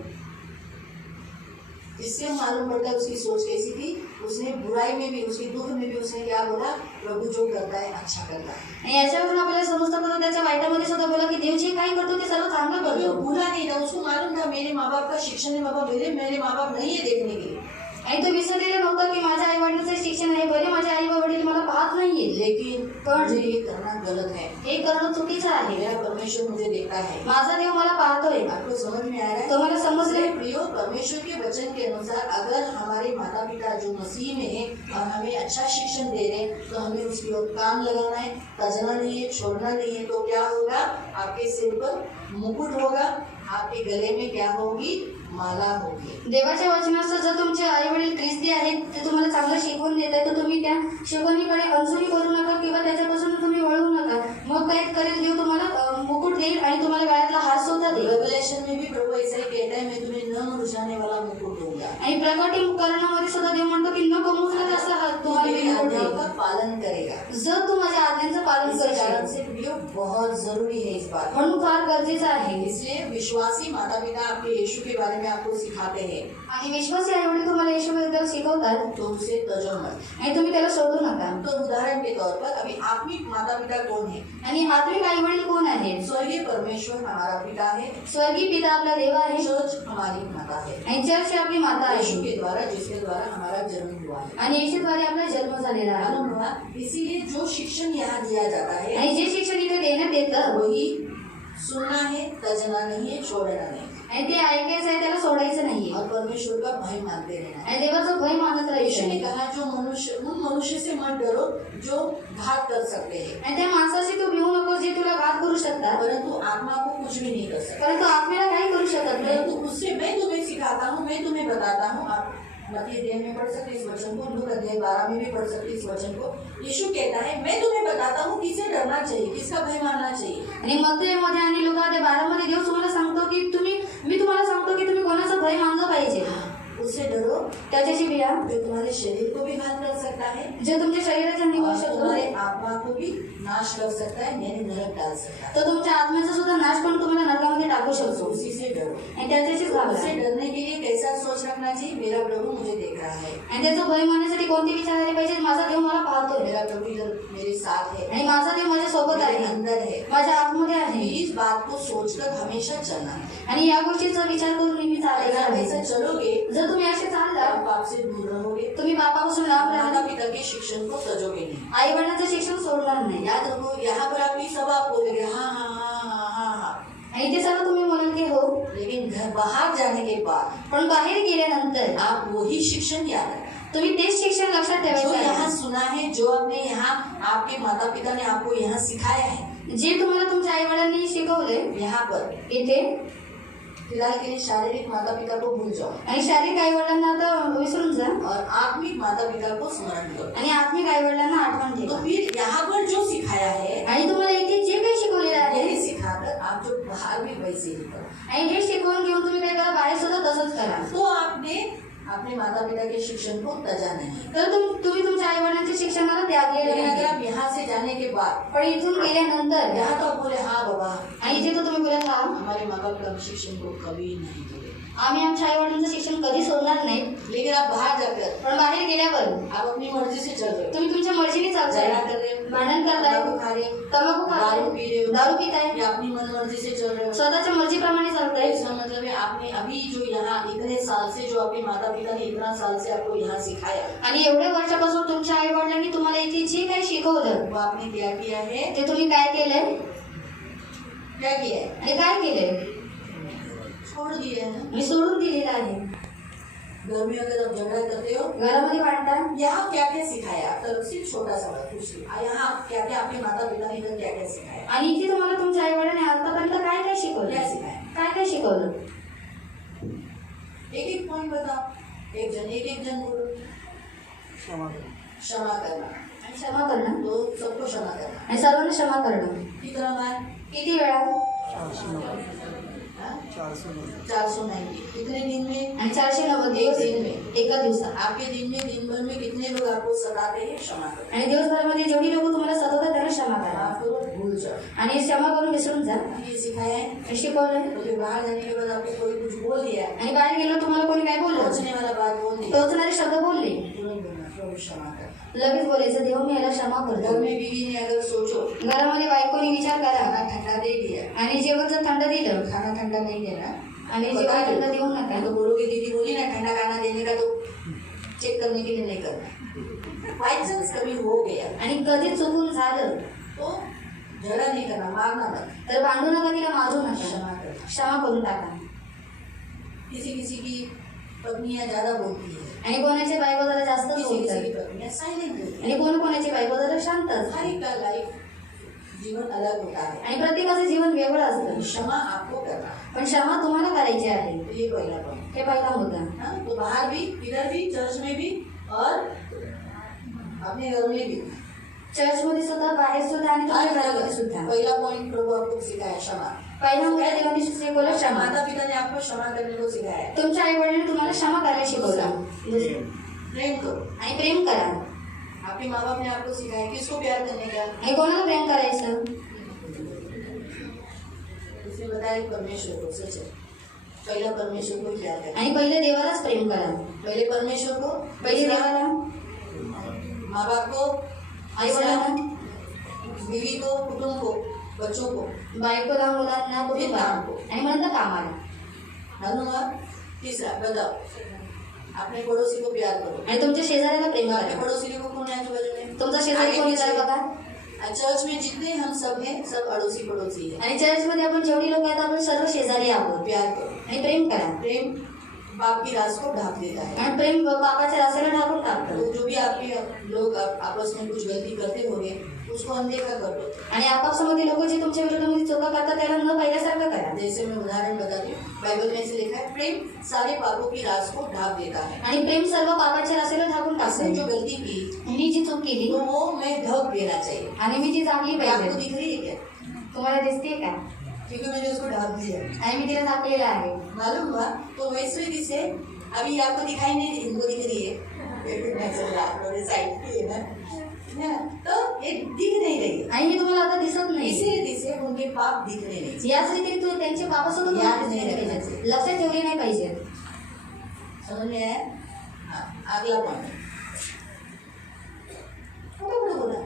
इससे मालूम पड़ता है उसकी सोच कैसी थी। उसने बुराई में भी, उसके दुख में भी उसने क्या बोला? प्रभु जो करता है अच्छा करता है। आणि याच्यावरून आपल्याला समजतं की त्याच्या वाईटामध्ये सुद्धा बोला की देव जे काही करतो ते सर्व चांगलं कभी वो करतो बुरा नहीं था, उसको मालूम था मेरे माँ बाप का शिक्षण है, बाबा मेरे माँ बाप नहीं है देखने के लिए। आणि तो विसरलेला नव्हता की माझ्या आई वडिलांचं शिक्षण आहे भले माझे आई वडील मला पाहत नाहीये लेकिन मुझे ये करना गलत है। हे करणं चुकीचं आहे मेरा परमेश्वर मुझे देखता है। माझा देव मला पाहतोय आपको समझ में आ रहा है? तुम्हाला समजले इसलिए प्रियो, परमेश्वर के वचन के अनुसार अगर हमारे माता पिता जो मसीह में है और हमें अच्छा शिक्षण दे रहे हैं तो हमें उसकी ओर कान लगाना है, तजना नहीं है, छोड़ना नहीं है। तो क्या होगा? आपके सिर पर मुकुट होगा, आपके गले में क्या होगी? माला होगी। देवाच्या वचनाचं जर तुमचे आई वडील ख्रिस्ती आहेत ते तुम्हाला चांगलं शिकवून देत आहे तर तुम्ही त्या शिकवणीकडे अनसुनी करू नका किंवा त्याच्यापासून तुम्ही वळू नका मग काय करेल देव तुम्हाला मुकुट देईल आणि तुम्हाला गळ्यातला हार सुद्धा देईल रेवलेशन में भी प्रभु ऐसा ही कहता है, मैं तुम्हें न मुरझाने वाला मुकुट दूंगा। आणि प्रकटीकरणामध्ये सुद्धा देव म्हणतो की न कमवून असा तुम्हाला मी मुकुट आज्ञाओं देईल का पालन करेगा। जर तू माझ्या आज्ञांचं पालन इस करशील कारण से प्रियो बहुत जरूरी है इस बात। म्हणून फार गरजेचं आहे इसलिए विश्वासी माता पिता आपके यीशु के बारे में आपको सिखाते हैं आणि विश्वासी आई वडील तुम्हाला येशूबद्दल शिकवतात तो उसे तजो मत। आणि तुम्ही त्याला सोडू नका तो उदाहरण के तौर पर अभी आत्मिक माता पिता कौन है? आणि आत्मिक आई वडील कोण आहेत स्वर्गीय परमेश्वर हमारा पिता है, स्वर्गीय पिता आपला देव आहे चर्च हमारी माता है, आणि चर्च ही आपली माता यीशु आहे के द्वारा, जिसके द्वारा हमारा जन्म हुआ है। आणि येशूद्वारे आपला जन्म झालेला आहे मालूम हुआ? इसीलिए जो शिक्षण यहाँ दिया जाता है आणि जे शिक्षण इथे देण्यात येतं वही सुनना है, तजना नहीं है, छोड़ना नहीं आणि ते ऐकायचं आहे त्याला सोडायचं नाहीये और परमेश्वर का भय मानते रहना है। आणि देवाचं भय मानत यीशु ने राहायचं कहा जो मनुष्य, उन मनुष्य से मत डरो जो घात कर सकते हैं, आणि त्या माणसाशी तू भिवू नको जे तुला घात करू शकतात परंतु आत्मा को कुछ भी नहीं कर सकते। परंतु आत्मेला काही करू शकत नाही परंतु उससे मैं तुम्हें सिखाता हूँ, मैं तुम्हें बताता हूँ। आप मत्ती अध्याय में पढ़ सकते इस वचन को, लूका अध्याय 12 में भी पढ़ सकते इस वचन को। यीशु कहता है मैं तुम्हें बताता हूँ किसे डरना चाहिए, किसका भय मानना चाहिए। आणि मत्तेमध्ये आणि लूका अध्याय 12 मध्ये देव तुम्हाला सांगतो की मी तुम्हाला सांगतो की तुम्ही कोणाचा भय मानलं पाहिजे उससे डरो त्याच्याशी भिया जो तुम्हारे शरीर को भी घात कर सकता है जो तुमच्या शरीराच्या हानी और करू शकतो तुम्हारे आत्मा को भी नाश कर सकता है, यानी नरक डाल सकता है। तो तुमच्या आत्म्याचा सुद्धा नाश पण तुम्हाला नरकामध्ये टाकू तो शकतो उसी से डरो। आणि त्याच्याशीच उससे घाबरा डरने के लिए कैसा सोच रखना चाहिए? मेरा प्रभु मुझे देख रहा है, आणि त्याचा भय मानण्यासाठी कोणते विचार आले पाहिजे माझा देव मला पाहतोय मेरा प्रभु इधर मेरे साथ है, आणि माझा देव माझ्या सोबत मेरे आहे अंदर है। माझ्या आतमध्ये आहे इस बात को सोचकर हमेशा चलना है। आणि या गोष्टीचा विचार करून नेहमी चालायला अगर हवे. ऐसा चलोगे जर तुम्ही असे चालला आप बाप से दूर रहोगे, तुम्ही बापापासून लांब माता राहणार पिता के शिक्षण को तजोगे नहीं। आई वडिलांचं शिक्षण सोडणार नाही याद रखो, यहाँ पर आप ये सब आप बोलेंगे हाँ हाँ हाँ हाँ हाँ हाँ, आणि ते सर्व तुम्ही म्हणाल की हो लेकिन घर बाहर जाने के बाद पण बाहेर गेल्यानंतर आप वही शिक्षण याद रखना तुम्ही तेच शिक्षण लक्षात जो ठेवायचं यहाँ आहे. सुना है, जो आपने यहाँ आपके माता पिता ने आपको यहाँ सिखाया है, जे तुम्हाला तुमच्या आई वडिलांनी शिकवले यहाँ पर इथे फिलहाल के लिए शारीरिक माता पिता को भूल जाओ आणि शारीरिक आई वडिलांना आता विसरून जा और आत्मिक माता पिता को स्मरण करो। आणि आत्मिक आई वडिलांना आठवण तो ठेवा फिर यहाँ पर जो सिखाया है आणि तुम्हाला इथे जे काही शिकवलेलं आहे यही सिखाकर आप जो बाहर भी वैसे ही करो। आणि हे शिकवून घेऊन तुम्ही काय करा बाहेर सुद्धा तसंच करा. तो आपने अपने माता पिता के शिक्षण को त्यागा नहीं। तर तुम्ही तुमच्या आई वडिलांच्या शिक्षणाला त्यागलेलं लेकिन अगर नाही. आप यहाँ से जाने के बाद पण इथून गेल्यानंतर यहाँ तो आप बोले हाँ बाबा आणि इथे तर तुम्ही बोलत हा हमारे माँ बाप का शिक्षण को कभी नहीं बोले, आम्ही आमच्या आई वडिलांचं शिक्षण कधी सोडणार नाही. लेकिन आप बाहर जाकर पण बाहेर गेल्यावर आप अपनी मर्जी से चल रहे हो, तुम्ही तुमच्या मर्जीने झगड़ा चालताय, कर रहे हो, भांडण करताय, तंबाकू खा रहे हो, तंबाखू दारू पी रहे खाताय, हो, दारू पिताय, या अपनी मन मर्जी से चल रहे हो। स्वतःच्या मर्जीप्रमाणे चालताय. इसका मतलब है आपने अभी जो यहाँ इतने साल से जो आपके माता पिता ने इतना साल से आपको यहाँ सिखाया आणि एवढ्या वर्षापासून तुमच्या आई वडिलांनी तुम्हाला इथे जे काही शिकवलं वो आपने क्या किया है, ते तुम्ही काय केलंय क्या किया है, आणि काय केलंय छोड़ दिया है ना। मी सोडून दिलेलं आहे. घर में अगर आप झगड़ा करते हो, घरामध्ये भांडता यहाँ क्या क्या सिखाया आप तरफ से छोटा सा बात पूछिए, यहाँ क्या क्या आपके माता पिता ने इधर क्या क्या सिखाया, आणि इथे तुम्हाला तुमच्या आई वडिलांनी आतापर्यंत काय काय शिकवलं, क्या सिखाया, काय काय शिकवलं. एक एक पॉइंट बताओ, एक जन बोलो। क्षमा करना, आणि क्षमा करणं तो सबको क्षमा करना, आणि सर्वांना क्षमा करणं. कितना बार, किती वेळा, 490, कितने दिन में, आणि 490 दिवस एक दिन में, एका दिवसात. आपके दिन में भर में कितने लोग आपको सताते हैं, क्षमा करो, आणि दिवसभरामध्ये जेवढी लोक तुम्हाला सतवतात त्यांना क्षमा करा माफ करो, भूल जाओ। आणि क्षमा करून विसरून जा. ये सिखाया है। हे शिकवलंय. तो फिर बाहर जाने के बाद आपको कोई कुछ बोल दिया, आणि बाहेर गेलो तुम्हाला कोणी काय बोललं, सोचने वाला बात बोल दी, टोचणारे शब्द बोलले, तुरंत बोलना प्रभु क्षमा कर। लगेच बोलायचं देव मी याला क्षमा घर करतो. में बीवी ने अगर सोचो घरामध्ये बायकोने विचार करा खाना ठंडा दे दिया, आणि जेवण जर थंड दिलं खाना ठंडा नहीं देना, आणि जेवण थंड देऊ नका. तो बोलोगे दीदी बोली ना ठंडा खाना देने का, तो चेक करने के लिए नहीं करना। बाई चांस कभी हो गया आणि कधी चुकून झालं तो झगड़ा नहीं करना, मारना मत, तर भांडू नका, तिला मारू नका, क्षमा करना। क्षमा करून टाका. किसी किसी की पत्नियां ज्यादा बोलती है, आणि कोणाची बायको जरा जास्त किसी किसी बोलतात की पत्नियां साइलेंट होती है। आणि कोणाची बायको जरा शांत असते. हर एक का लाइफ जीवन अलग होता है, आणि प्रत्येकाचं जीवन वेगळं असतं. क्षमा आपको करना, पण क्षमा तुम्हाला करायची आहे. तो ये पहला पॉइंट। हे पहिला मुद्दा. हाँ, तो बाहर भी, इधर भी, चर्च में भी और अपने घर में भी। चर्चमध्ये सुद्धा, बाहेर सुद्धा आणि तुमच्या घरामध्ये सुद्धा. पहला पॉइंट प्रभु आपको सिखाया क्षमा, पहिला मुद्दा देवाने शिकवलं क्षमा. माता पिता ने आपको क्षमा करने को सिखाया, तुमच्या आई वडिलांनी तुम्हाला क्षमा करायला शिकवलं. प्रेम करो, आणि प्रेम करा. आपके माँ बाप ने आपको सिखाया किसको प्यार करने का, आणि कोणाला प्रेम करायचं, उसने बताया परमेश्वर को। सच है, पहला परमेश्वर को प्यार करना, आणि पहिले देवालाच प्रेम करा. पहले परमेश्वर को, पहिले देवाला, माँ बाप को, आई वडिलांना, बीवी को, कुटुंब को, बच्चों को, बायकोला, मुलांना, कुटुंबाला, आणि म्हणतं कामाला. धन्यवाद। तीसरा बताओ, अपने पड़ोसी को प्यार करो, आणि तुमच्या शेजाऱ्याला प्रेम आपके करा. पड़ोसी को कौन है आजू-बाजू में, तुमचा शेजारी कोणी आहे बघा. चर्च में जितने हम सब हैं सब अड़ोसी पड़ोसी है। आणि चर्चमध्ये आपण जेवढी लोक आहेत आपण सर्व शेजारी आहोत. प्यार करो, आणि प्रेम करा. प्रेम पाप की रास को ढाक देता है। आणि प्रेम पापाच्या रासाला ढाकून टाकतं. तो जो भी आपके लोग आपस में कुछ गलती करते होंगे उसको अनदेखा कर दो। आणि आपापसामध्ये लोक जे तुमच्या विरोधामध्ये चुका करतात त्याला न पाहिल्यासारखं करा. जैसे मैं उदाहरण बताती हूँ, बाइबल में ऐसे लिखा है प्रेम सारे पापों की रास को ढाक देता है। आणि प्रेम सर्व पापाच्या रासाला ढाकून आपने जो टाकतं. गलती की मी जी चूक केली तो वो मैं ढक देना चाहिए। आणि मी ती झाकली ये आपको पाहिजे. दिख रही है क्या? तुम्हाला दिसते का? क्योंकि मैंने उसको ढक दिया, आणि मी तिला झाकलेलं आहे. मालूम हुआ। तो वैसे दिसे अभी आपको दिखाई नहीं, इनको दिख रही है साइड पे है ना, तो ये दिख नहीं रही, आणि हे तुम्हाला आता दिसत नाही. इसीलिए दिसे उनके पाप दिखने नहीं। याच रीतीने तू त्यांचे पाप सुद्धा याद तुम्हाला नाही दिसले राहिलं. पाहिजे, लक्षात ठेवले नाही पाहिजे. समझ में आया? अगला पॉइंट बोला,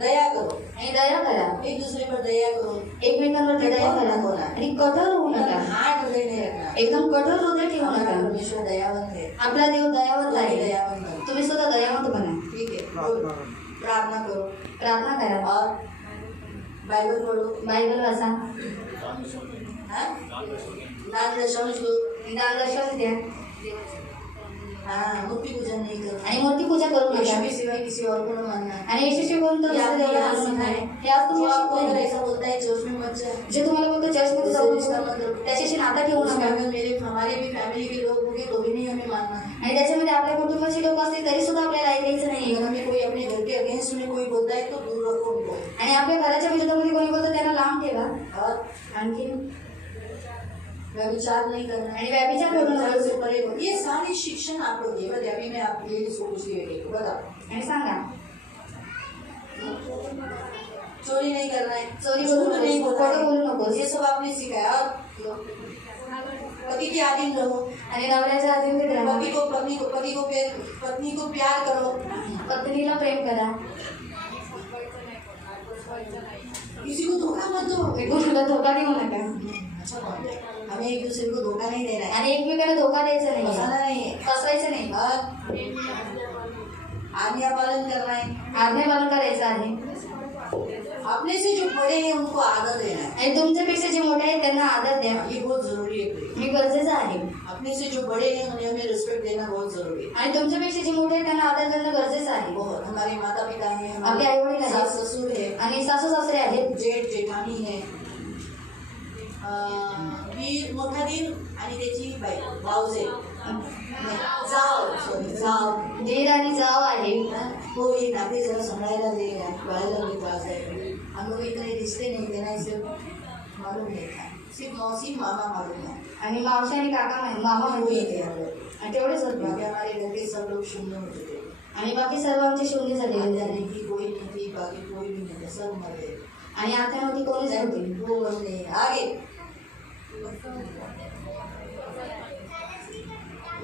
दया करो, आणि दया करा. एक दूसरे पर दया करो, एकमेकांवरती दया करा. आणि कठोर होऊ नका. हाथ हृदय नहीं रखना। एकदम कठोर हृदय ठेवू हमारा नका. परमेश्वर दयावंत है, आपला देव दयावंत तुम्ही आहे. दयावंत बनो। तुम्ही सुद्धा दयावंत बना. ठीक है, बोलो, प्रार्थना करो प्रार्थना करा. और बाइबल पढ़ो, बायबल वाचा. हाँ? दान दशम दो, दान दर्शन द्या. हाँ, मूर्ति पूजन नहीं करो, आणि मूर्ती पूजा करू यीशु नका. के सिवाय किसी और को न मानना। आणि येशूशी कोण तर ये दुसरं आपने देवाला यहाँ मानू सीखा नका. है। हे आज जो तुम्ही आपको अगर शिकवलंय. ऐसा बोलता है चर्च में मत जा, जे तुम्हाला बोलतो चर्चमध्ये जाऊ नको, त्याच्याशी नाता ठेवू उसमें नका. अगर मेरे हमारे भी फैमिली के लोग होंगे तो भी नहीं हमें मानना है। आणि त्याच्यामध्ये आपल्या कुटुंबाची लोक असतील तरी सुद्धा आपल्याला ऐकायचं नाही. अगर हमें कोई अपने घर के अगेंस्ट में कोई बोलता है तो दूर रखो उनको। आणि आपल्या घराच्या विरोधामध्ये कोणी बोलतं त्यांना लांब ठेवा. और आणखी व्यभिचार नहीं करना आणि व्यभिचार करू नका. व्यभिचार से परे रहो. ये सारे शिक्षण आपको दिए. बस अभी मैं आपके लिए इसको कुछ दिए बताओ. आणि सांगा चोरी नहीं करना है. चोरी करू झूठ नहीं नकोस, बोलना खोटं बोलू है. नकोस. ये सब आपने सिखाया. और पति के अधीन रहो. आणि नवऱ्याच्या अधीन राहा. पत्नी को प्यार करो. पत्नीला प्रेम करा. किसी को धोखा मत दो. कोणाला धोका देऊ नका. अच्छा बात है. हमें एक दूसरे को धोखा नहीं देना है. आणि एकमेकाला धोका द्यायचा नाही, फसाना नहीं है. फसवायचं नाही. आज्ञा पालन करना है. आज्ञापालन करायचं आहे. अपने से जो बड़े हैं उनको आदर देना है. आणि तुमच्यापेक्षा जे मोठे आहेत त्यांना आदर द्या. ये बहुत जरूरी है. हे गरजेचं आहे. अपने से जो बड़े हैं उन्हें हमें रिस्पेक्ट देना बहुत जरूरी है. आणि तुमच्यापेक्षा जे मोठे आहेत त्यांना आदर देणं गरजेचं आहे. बहुत. हमारे माता पिता हैं, आपले हमारे आई-वडील आहेत. सास ससुर है, आणि सासू सासरे आहेत. जेठ जेठानी है, वीर मोठा दीर आणि त्याची बायको भाऊजे, जाव दीर आणि जाव आहे. वो ये नाते जरा संभाळायला दे. बाळाला भी त्रास है. हम लोग इतने रिश्ते नहीं देना, इसे मालूम नहीं था. सिर्फ मौसी मामा मालूम है. आणि मावशी आणि काका मामा वही माहिती थे आहे. हम लोग. आणि तेवढेच बाकी होते. हमारे घर के सब लोग शून्य होते थे. आणि बाकी सर्व आमचे शून्य झालेले आत्या झाले. नहीं थी, कोई नहीं थी, बाकी कोई भी नहीं था, सब मर गए. आणि आता नव्हती कोणीच नव्हती. वो बंदे आगे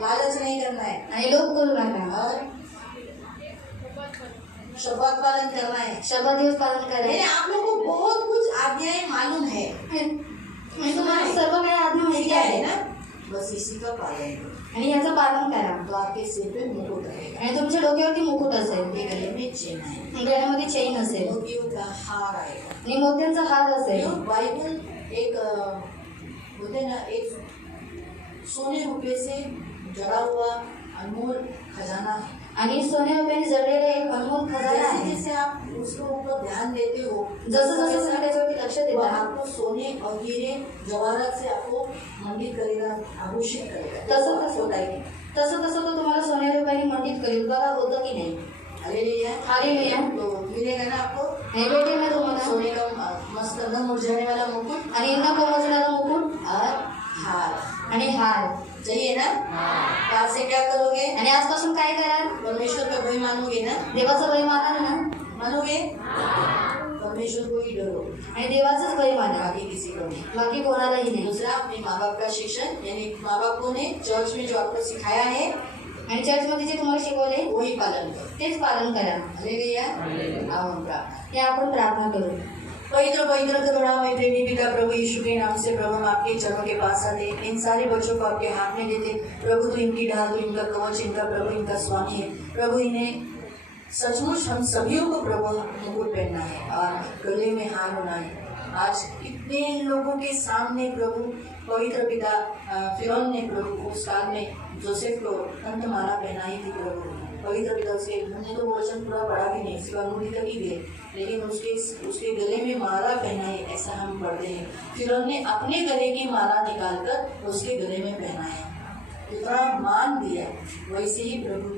लालच नहीं करना है. आणि लोभ करू नका. और शपथ पालन करना है. शपथ दिवस पालन मैंने करायचे. आप लोगों को बहुत कुछ आज्ञाएं मालूम है. आणि तुम्हाला सर्व काही आज्ञा माहिती ठीक है आहे ना. बस इसी का पालन करो आणि याचं पालन करा. तो आपके सिर पे मुकुट रहेगा. आणि तुमच्या डोक्यावरती मुकुट असेल. ये गले में चेन है. गळ्यामध्ये चेन असेल. मोतियों का हार आएगा. आणि मोत्यांचा हार असेल. यो बाइबल एक बोलते ना, एक सोने रुपये से जड़ा हुआ अनमोल खजाना है. आणि सोने रुपयाने जडलेले एक अनमोल खजाना जैसे आहे. जैसे आप उसके ऊपर ध्यान देते हो, जसं जसं तुम्ही त्याच्यावरती लक्ष वो देता आपको सोने और हीरे जवाहरात से आपको मंडित करेगा, आभूषित करेगा. तसं होता तसं है. तसं तसं तो तुम्हाला सोने रुपयाने मंडित करेल. बघा होतं की नाही. हालेलुया. हालेलुया. तो मिलेगा ना आपको हे भेटेल ना तुम्हाला. सोने का मस्त न मुरझाने वाला मुकुट आणि न कोमजणारा मुकुट और हार. आणि हार. चाहिए ना. तो आज से क्या करोगे. आणि आजपासून काय कराल. परमेश्वर का भय मानोगे ना. देवाचं भय मानाल ना. मानोगे. परमेश्वर को ही डरो, आणि देवाचंच भय माना. बाकी किसी को नहीं. बाकी कोणालाही नाही. दूसरा, अपने माँ बाप का शिक्षण, यानी माँ बापों ने चर्च में जो आपको सिखाया है आणि चर्चमध्ये जे तुम्हाला शिकवले वही पालन करो. तेच पालन करा. हालेलुया. आओ हम प्रार्थना. हे आपण प्रार्थना करू. पवित्र पवित्र करुणामय प्रेमी पिता प्रभु यीशु के नाम से प्रभु हम आपके चरणों के पास आते. इन सारे बच्चों को आपके हाथ में देते. प्रभु तो इनकी ढाल, तो इनका कवच, इनका प्रभु इनका स्वामी है. प्रभु इन्हें सचमुच हम सभी को प्रभु मुकुट पहनना है और गले में हार होना है. आज कितने लोगों के सामने प्रभु पवित्र पिता फिरौन ने प्रभु उस काल में जोसेफ को अंतमाला पहनाई थी. प्रभु पवित्र पिता उसके, हमने तो वो वचन पूरा पढ़ा भी नहीं, सिर्फ अंगूठी तक ही गए, लेकिन उसके गले में माला पहनाई, ऐसा हम पढ़ते हैं. फिरौन ने अपने गले की माला निकालकर उसके गले में पहनाया. इतना मान दिया. वैसे ही प्रभु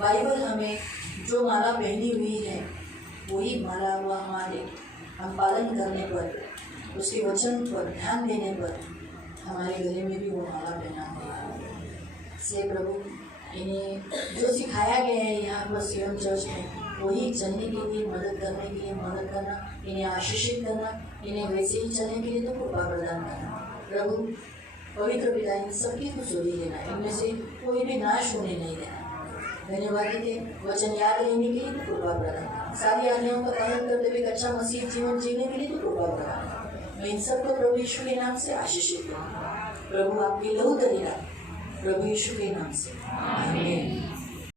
बाइबल हमें जो माला पहनी हुई है वही माला हुआ हमारे हम पालन करने पर, उसके वचन पर ध्यान देने पर हमारे गले में भी वो माला पहना हुआ है. से प्रभु इन्हें जो सिखाया गया है यहाँ पर सियोन चर्च में वही चलने के लिए, मदद करने के लिए मदद करना, इन्हें आशीषित करना, इन्हें वैसे ही चलने के लिए तो कृपा प्रदान करना. प्रभु पवित्र पिता इन सबकी खुशहाली देना, इनमें से कोई भी नाश होने नहीं देना. धन्यवाद देते वचन याद रहने के लिए तो कृपा प्रदान. सारी आज्ञाओं का पालन करते हुए अच्छा मसीह जीवन जीने के लिए तो कृपा प्रदान. मैं इन सबको प्रभु यीशु के नाम से आशीषित करूँ. प्रभु आपकी लहू दरिया प्रभु यीशु के नाम से. आमीन.